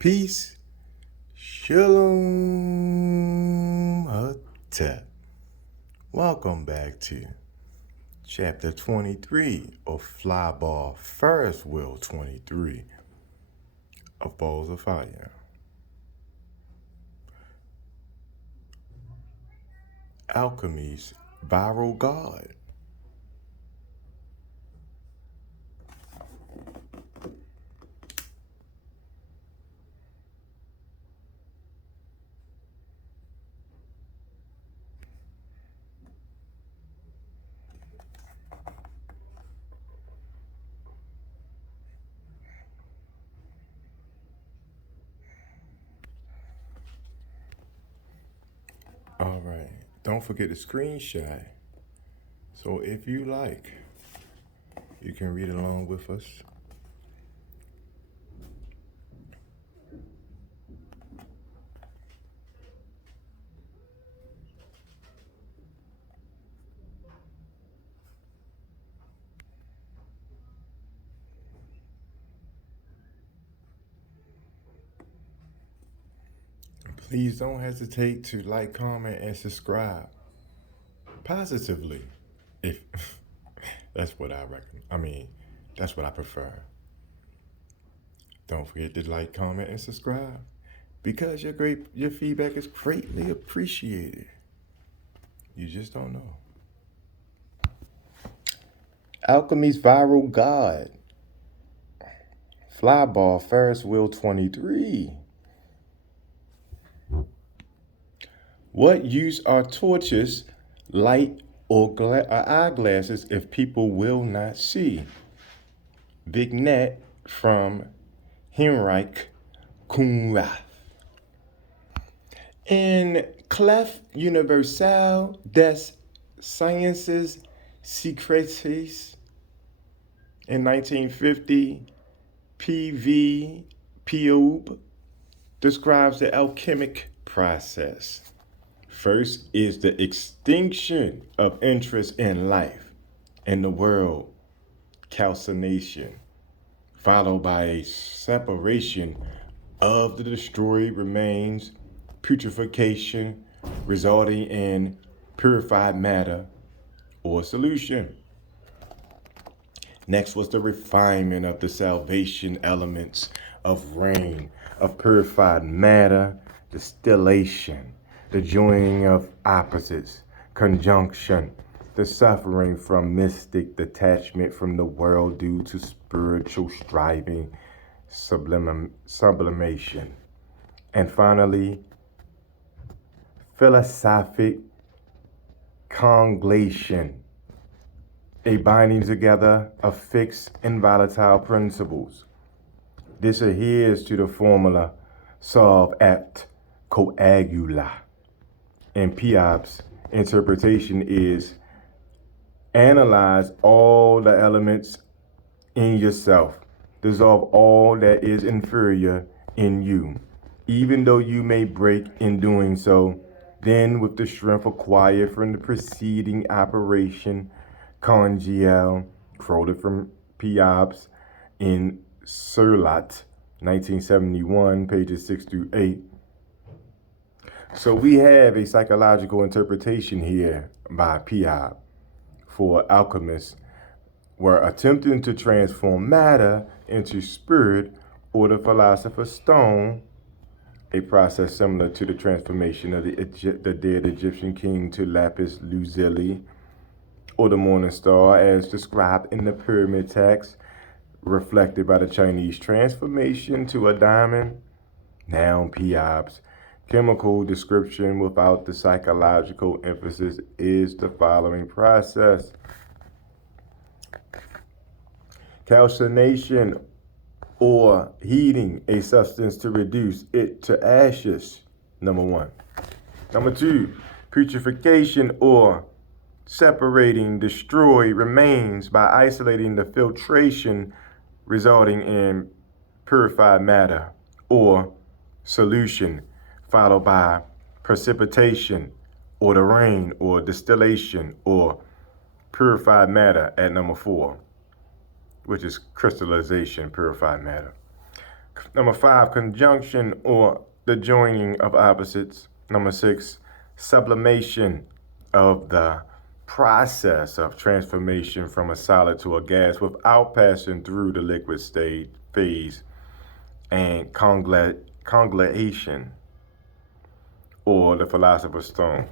Peace. Shalom. Hotep. Welcome back to Chapter 23 of Flyball Ferris Wheel 23 of Balls of Fire. Alchemy's Viral God. All right. Don't forget to screenshot. So if you like, you can read along with us. Please don't hesitate to like, comment, and subscribe positively. If that's what I reckon. That's what I prefer. Don't forget to like, comment, and subscribe because your feedback is greatly appreciated. You just don't know. Alchemy's Viral God. Flyball Ferris Wheel 23. What use are torches, light, or eyeglasses if people will not see? Vignette from Heinrich Kunrath. In Clef Universelle des Sciences Secrètes in 1950, P.V. Pioub describes the alchemic process. First is the extinction of interest in life and the world, calcination, followed by a separation of the destroyed remains, putrefaction, resulting in purified matter or solution. Next was the refinement of the salvation elements of rain, of purified matter, distillation, the joining of opposites, conjunction, the suffering from mystic detachment from the world due to spiritual striving, sublimation, and finally, philosophic conglation, a binding together of fixed and volatile principles. This adheres to the formula solve et coagula. And Piop's interpretation is analyze all the elements in yourself, dissolve all that is inferior in you, even though you may break in doing so. Then, with the strength acquired from the preceding operation, congeal, quoted from Piop's in Surlat, 1971, pages 6 through 8. So we have a psychological interpretation here by Piop for alchemists were attempting to transform matter into spirit, or the philosopher's stone, a process similar to the transformation of the dead Egyptian king to lapis lazuli, or the morning star as described in the pyramid text, reflected by the Chinese transformation to a diamond. Now Piop's chemical description without the psychological emphasis is the following process. Calcination, or heating a substance to reduce it to ashes, number one. Number two, putrefaction, or separating destroyed remains by isolating the filtration resulting in purified matter or solution, followed by precipitation or the rain or distillation or purified matter at number four, which is crystallization, purified matter. Number 5, conjunction or the joining of opposites. Number 6, sublimation of the process of transformation from a solid to a gas without passing through the liquid state phase. And congregation or the philosopher's stone.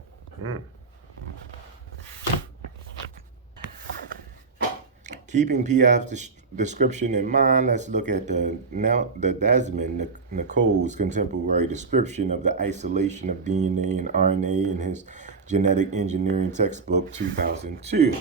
Keeping Piaf's description in mind, let's look at the Desmond Nicole's contemporary description of the isolation of DNA and RNA in his genetic engineering textbook 2002,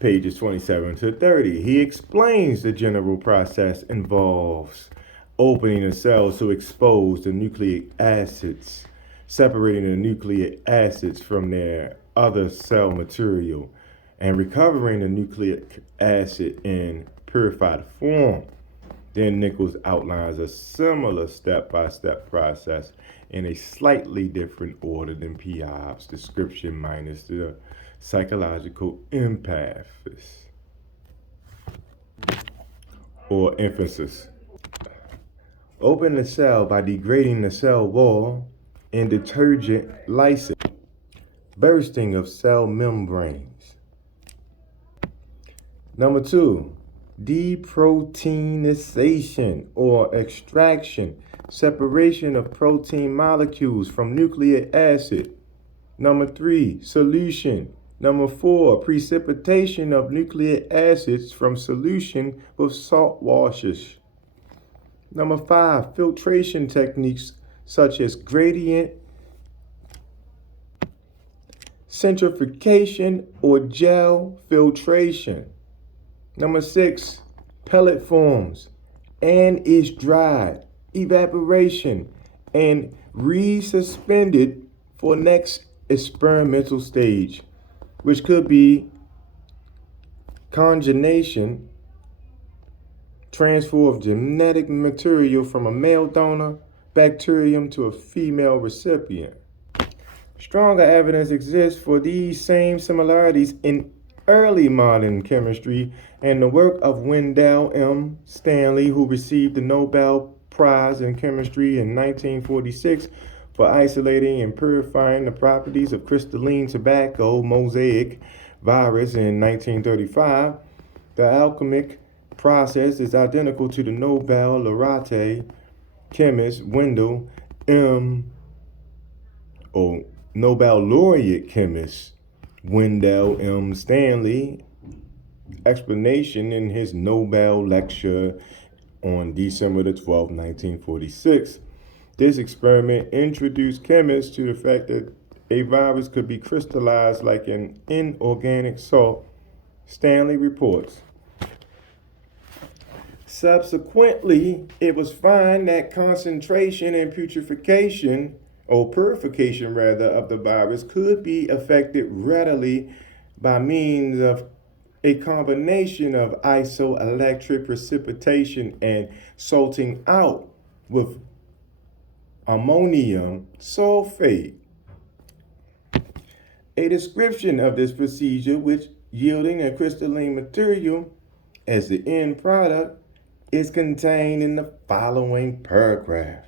pages 27 to 30. He explains the general process involves opening the cells to expose the nucleic acids, separating the nucleic acids from their other cell material, and recovering the nucleic acid in purified form. Then Nichols outlines a similar step-by-step process in a slightly different order than Piaf's description minus the psychological emphasis or emphasis. Open the cell by degrading the cell wall in detergent lysis, bursting of cell membranes. Number 2, deproteinization or extraction, separation of protein molecules from nucleic acid. Number 3, solution. Number 4, precipitation of nucleic acids from solution with salt washes. Number 5, filtration techniques such as gradient, centrifugation, or gel filtration. Number 6, pellet forms and is dried, evaporation, and resuspended for next experimental stage, which could be conjugation, transfer of genetic material from a male donor bacterium to a female recipient. Stronger evidence exists for these same similarities in early modern chemistry and the work of Wendell M. Stanley, who received the Nobel Prize in Chemistry in 1946 for isolating and purifying the properties of crystalline tobacco mosaic virus in 1935. The alchemic process is identical to the Nobel laureate chemist Wendell M. Nobel laureate chemist Wendell M. Stanley explanation in his Nobel lecture on December the 12th, 1946. This experiment introduced chemists to the fact that a virus could be crystallized like an inorganic salt, Stanley reports. Subsequently, it was found that concentration and purification of the virus could be effected readily by means of a combination of isoelectric precipitation and salting out with ammonium sulfate. A description of this procedure, which yielding a crystalline material as the end product, is contained in the following paragraph.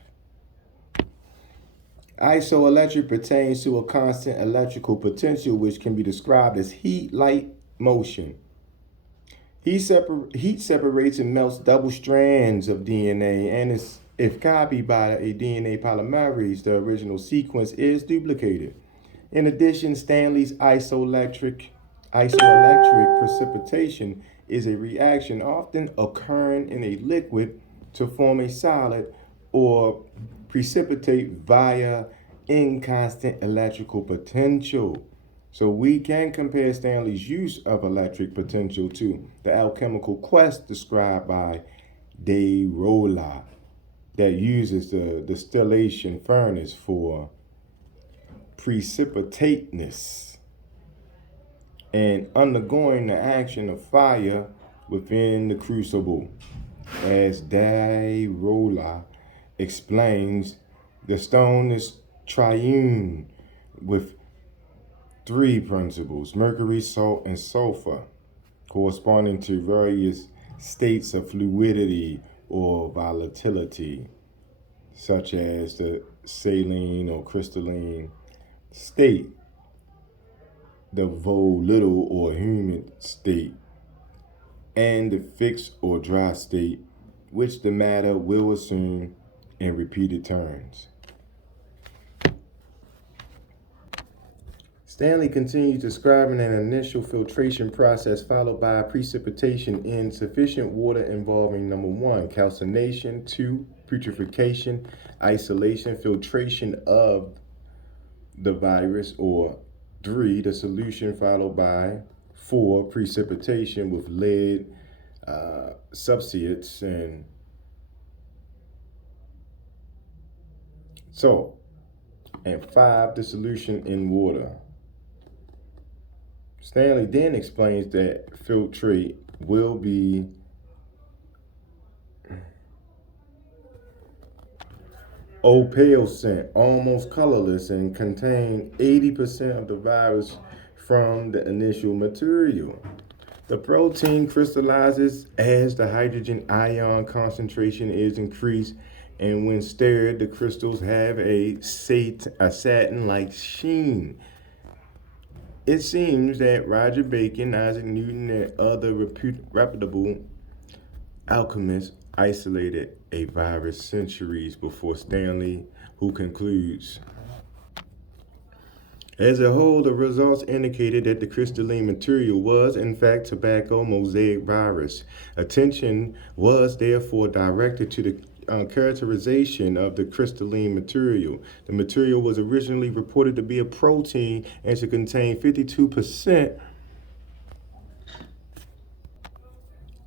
Isoelectric pertains to a constant electrical potential which can be described as heat, light, motion. Heat separates and melts double strands of DNA, and if copied by a DNA polymerase, the original sequence is duplicated. In addition, Stanley's isoelectric precipitation is a reaction often occurring in a liquid to form a solid or precipitate via inconstant electrical potential. So we can compare Stanley's use of electric potential to the alchemical quest described by de Rolla that uses the distillation furnace for precipitateness and undergoing the action of fire within the crucible. As de Rolla explains, the stone is triune with 3 principles: mercury, salt, and sulfur, corresponding to various states of fluidity or volatility, such as the saline or crystalline state, the volatile or humid state, and the fixed or dry state, which the matter will assume in repeated turns. Stanley continues describing an initial filtration process followed by precipitation in sufficient water involving number 1, calcination, 2, putrefaction, isolation, filtration of the virus, or 3, the solution, followed by 4, precipitation with lead substitutes and salt, and 5, the solution in water. Stanley then explains that filtrate will be opalescent, almost colorless, and contain 80% of the virus from the initial material. The protein crystallizes as the hydrogen ion concentration is increased, and when stirred, the crystals have a satin-like sheen. It seems that Roger Bacon, Isaac Newton, and other reputable alchemists isolated a virus centuries before Stanley, who concludes, as a whole, the results indicated that the crystalline material was, in fact, tobacco mosaic virus. Attention was therefore directed to the characterization of the crystalline material. The material was originally reported to be a protein and to contain 52%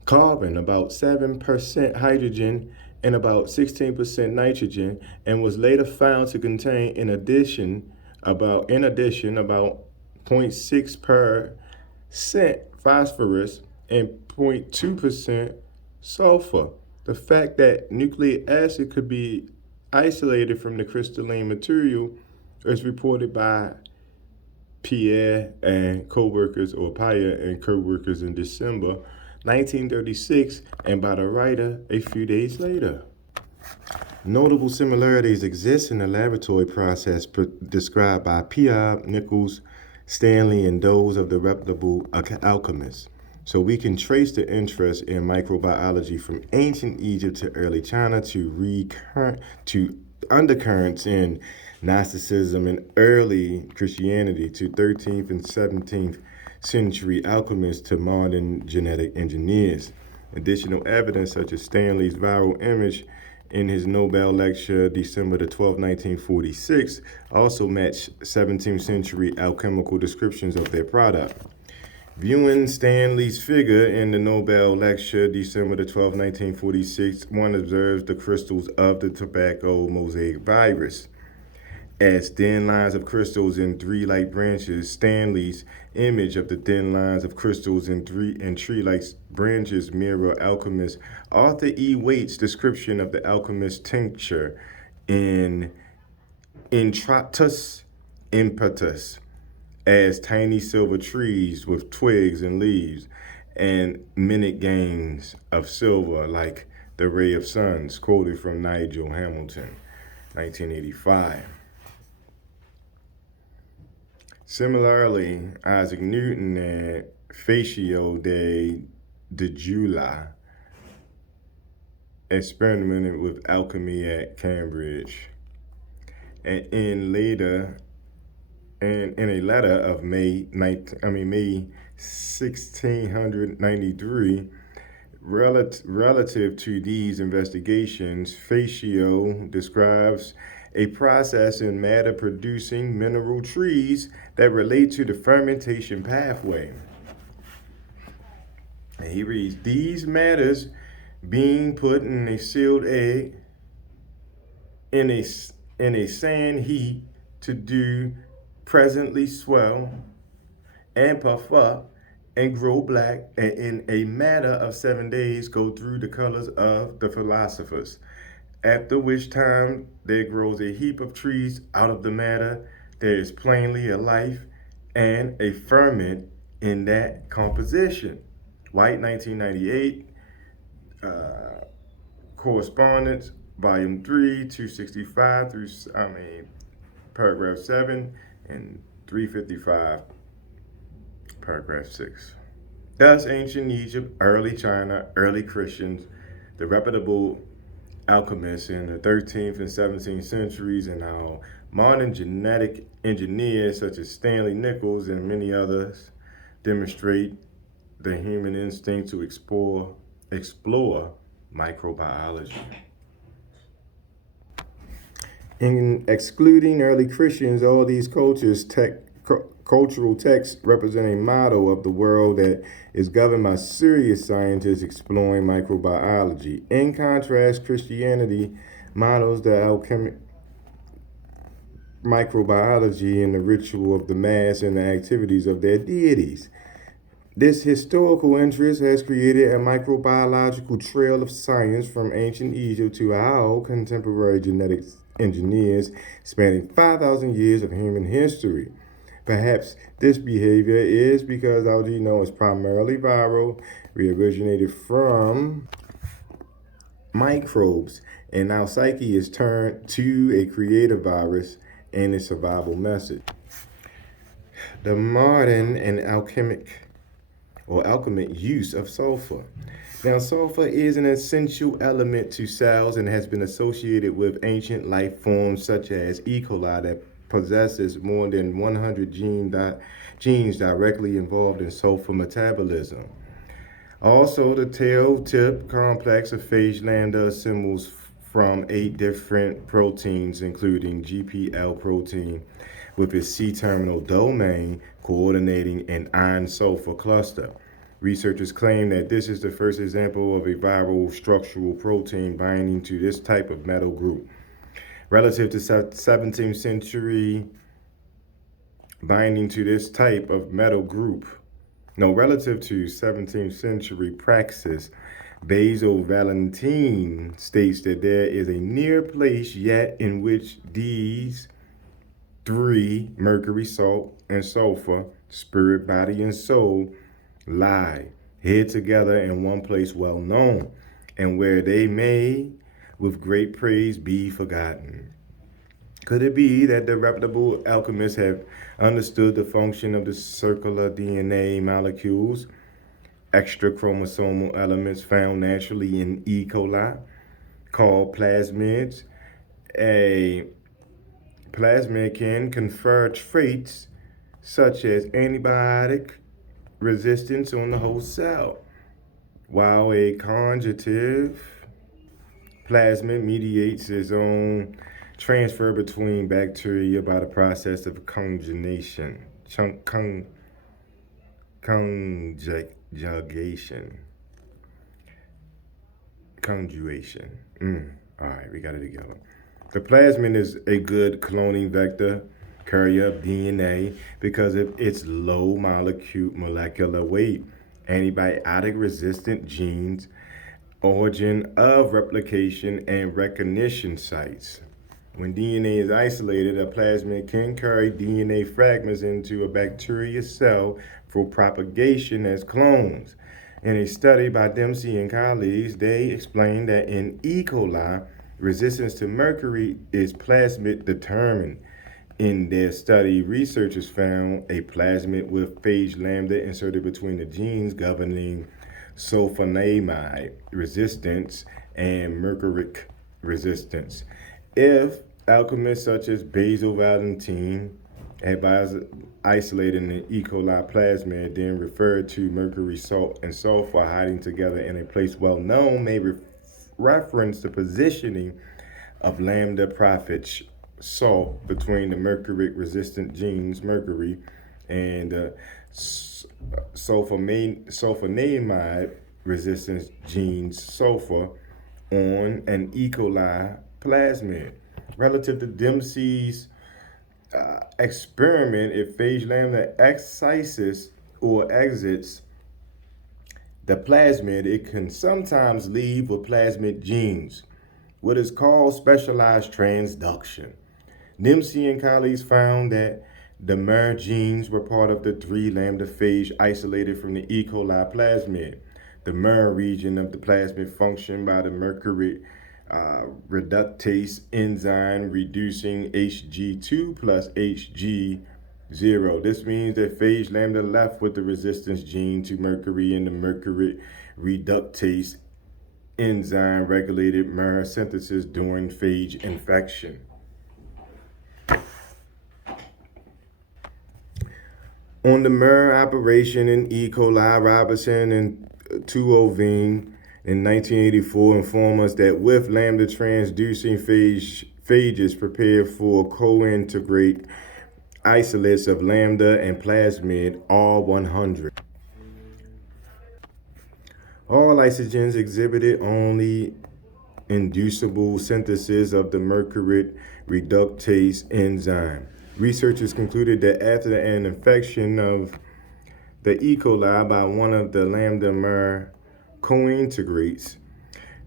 carbon, about 7% hydrogen, and about 16% nitrogen, and was later found to contain, in addition, about 0.6% phosphorus and 0.2% sulfur. The fact that nucleic acid could be isolated from the crystalline material is reported by Pierre and co-workers, or Paya and co-workers, in December 1936, and by the writer a few days later. Notable similarities exist in the laboratory process described by Pierre, Nichols, Stanley, and those of the reputable alchemists. So we can trace the interest in microbiology from ancient Egypt to early China to undercurrents in Gnosticism and early Christianity to 13th and 17th century alchemists to modern genetic engineers. Additional evidence, such as Stanley's viral image in his Nobel lecture, December the 12th, 1946, also match 17th century alchemical descriptions of their product. Viewing Stanley's figure in the Nobel lecture, December the 12th, 1946, one observes the crystals of the tobacco mosaic virus as thin lines of crystals in tree-like branches. Stanley's image of the thin lines of crystals in tree-like branches mirror alchemist Arthur E. Waite's description of the alchemist tincture in Intratus Impetus as tiny silver trees with twigs and leaves and minute gangs of silver like the ray of suns, quoted from Nigel Hamilton, 1985. Similarly, Isaac Newton and Facio de Jula experimented with alchemy at Cambridge, and in a letter of May 1693, relative to these investigations, Facio describes a process in matter producing mineral trees that relate to the fermentation pathway. And he reads, these matters being put in a sealed egg in a sand heat to do presently swell and puff up and grow black, and in a matter of 7 days go through the colors of the philosophers. After which time there grows a heap of trees out of the matter. There is plainly a life and a ferment in that composition. White, 1998, Correspondence, Volume 3, 265 through, paragraph 7, and 355, paragraph 6. Thus, ancient Egypt, early China, early Christians, the reputable alchemists in the 13th and 17th centuries, and our modern genetic engineers such as Stanley Nichols and many others demonstrate the human instinct to explore microbiology. In excluding early Christians, all these cultural texts represent a model of the world that is governed by serious scientists exploring microbiology. In contrast, Christianity models the alchemic microbiology and the ritual of the Mass and the activities of their deities. This historical interest has created a microbiological trail of science from ancient Egypt to our contemporary genetic engineers, spanning 5,000 years of human history. Perhaps this behavior is because our genome is primarily viral. We originated from microbes, and our psyche is turned to a creative virus and a survival message. The modern and alchemic use of sulfur. Now, sulfur is an essential element to cells and has been associated with ancient life forms such as E. coli that possesses more than 100 genes directly involved in sulfur metabolism. Also, the tail tip complex of phage lambda assembles from 8 different proteins, including GPL protein, with its C-terminal domain coordinating an iron-sulfur cluster. Researchers claim that this is the first example of a viral structural protein binding to this type of metal group. Relative to 17th century binding to this type of metal group, relative to 17th century praxis, Basil Valentine states that there is a near place yet in which these three, mercury, salt, and sulfur, spirit, body, and soul, lie, hid together in one place well known, and where they may, with great praise, be forgotten. Could it be that the reputable alchemists have understood the function of the circular DNA molecules, extra chromosomal elements found naturally in E. coli, called plasmids? A plasmid can confer traits such as antibiotic resistance on the host cell, while a conjugative plasmid mediates its own transfer between bacteria by the process of conjugation. Conjugation. All right, we got it together. The plasmid is a good cloning vector carrier of DNA because of its low molecular weight, antibiotic-resistant genes, origin of replication, and recognition sites. When DNA is isolated, a plasmid can carry DNA fragments into a bacteria cell for propagation as clones. In a study by Dempsey and colleagues, they explained that in E. coli, resistance to mercury is plasmid determined. In their study, researchers found a plasmid with phage lambda inserted between the genes governing sulfonamide resistance and mercuric resistance. If alchemists such as Basil Valentine had isolated an E. coli plasmid, then referred to mercury, salt, and sulfur hiding together in a place well known, may reference the positioning of lambda profit salt between the mercuric resistant genes mercury and the sulfonamide resistance genes sulfur on an E. coli plasmid. Relative to Dempsey's experiment, if phage lambda excises or exits the plasmid, it can sometimes leave with plasmid genes, what is called specialized transduction. Dempsey and colleagues found that the MER genes were part of the 3 lambda phage isolated from the E. coli plasmid. The MER region of the plasmid functioned by the mercury reductase enzyme reducing Hg2 plus Hg0. This means that phage lambda left with the resistance gene to mercury, and the mercury reductase enzyme regulated MER synthesis during phage infection. On the MER operation in E. coli, Robinson and Ch.23 in 1984 informed us that with lambda transducing phages prepared for co-integrate isolates of lambda and plasmid R100. All lysogens exhibited only inducible synthesis of the mercury reductase enzyme. Researchers concluded that after an infection of the E. coli by one of the lambda MER co-integrates,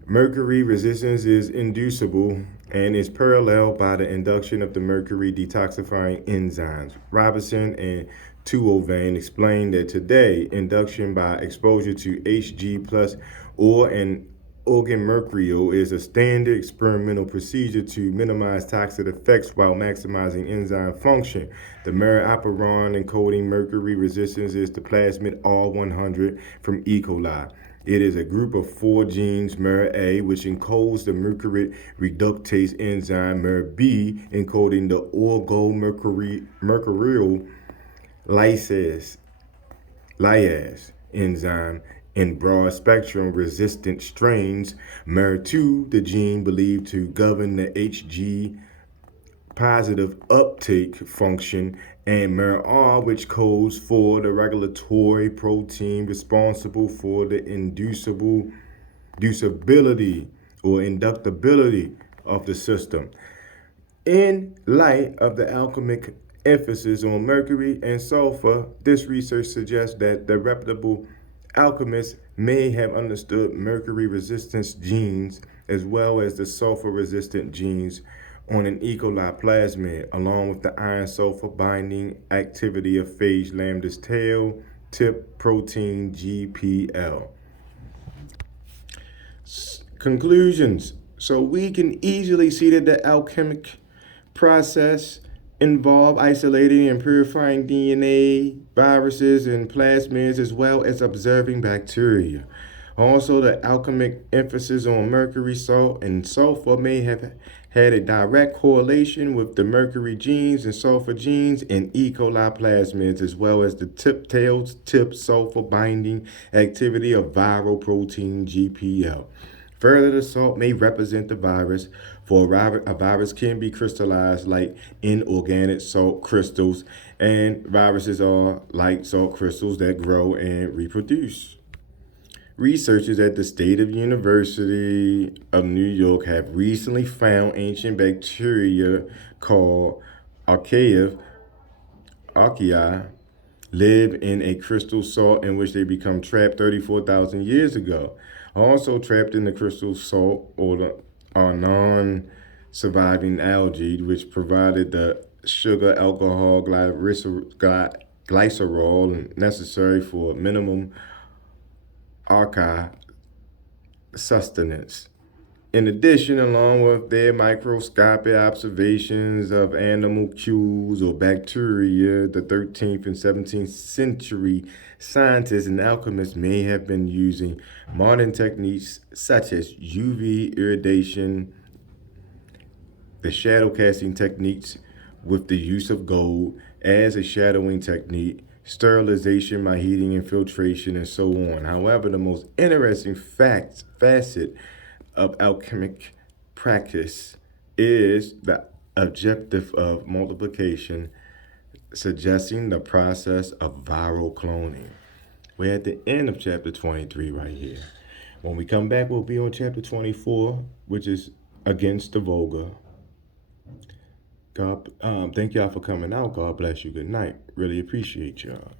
mercury resistance is inducible and is paralleled by the induction of the mercury detoxifying enzymes. Robinson and Ch.23 explained that today, induction by exposure to Hg plus or an organ-mercurial is a standard experimental procedure to minimize toxic effects while maximizing enzyme function. The MER operon encoding mercury resistance is the plasmid R100 from E. coli. It is a group of 4 genes, MER A, which encodes the mercury reductase enzyme, MER B, encoding the organomercurial lyase enzyme, in broad-spectrum resistant strains, MER2, the gene believed to govern the Hg positive uptake function, and MER-R, which codes for the regulatory protein responsible for the inducibility or inductibility of the system. In light of the alchemic emphasis on mercury and sulfur, this research suggests that the reputable alchemists may have understood mercury resistance genes as well as the sulfur resistant genes on an E. coli plasmid, along with the iron sulfur binding activity of phage lambda's tail tip protein GPL. Conclusions. So we can easily see that the alchemic process involve isolating and purifying DNA, viruses, and plasmids, as well as observing bacteria. Also, the alchemic emphasis on mercury, salt, and sulfur may have had a direct correlation with the mercury genes and sulfur genes in E. coli plasmids, as well as the tail tip sulfur binding activity of viral protein GPL. Further, the salt may represent the virus, for a virus can be crystallized like inorganic salt crystals, and viruses are like salt crystals that grow and reproduce. Researchers at the State University of New York have recently found ancient bacteria called archaea live in a crystal salt in which they become trapped 34,000 years ago. Also trapped in the crystal salt are non-surviving algae, which provided the sugar, alcohol, glycerol necessary for minimum archaea sustenance. In addition, along with their microscopic observations of animalcules or bacteria, the 13th and 17th century scientists and alchemists may have been using modern techniques such as UV irradiation, the shadow casting techniques with the use of gold as a shadowing technique, sterilization by heating and filtration, and so on. However, the most interesting facet of alchemic practice is the objective of multiplication, suggesting the process of viral cloning. We're at the end of chapter 23 right here. When we come back, we'll be on chapter 24, which is against the vulgar. God, thank y'all for coming out. God bless you. Good night. Really appreciate y'all.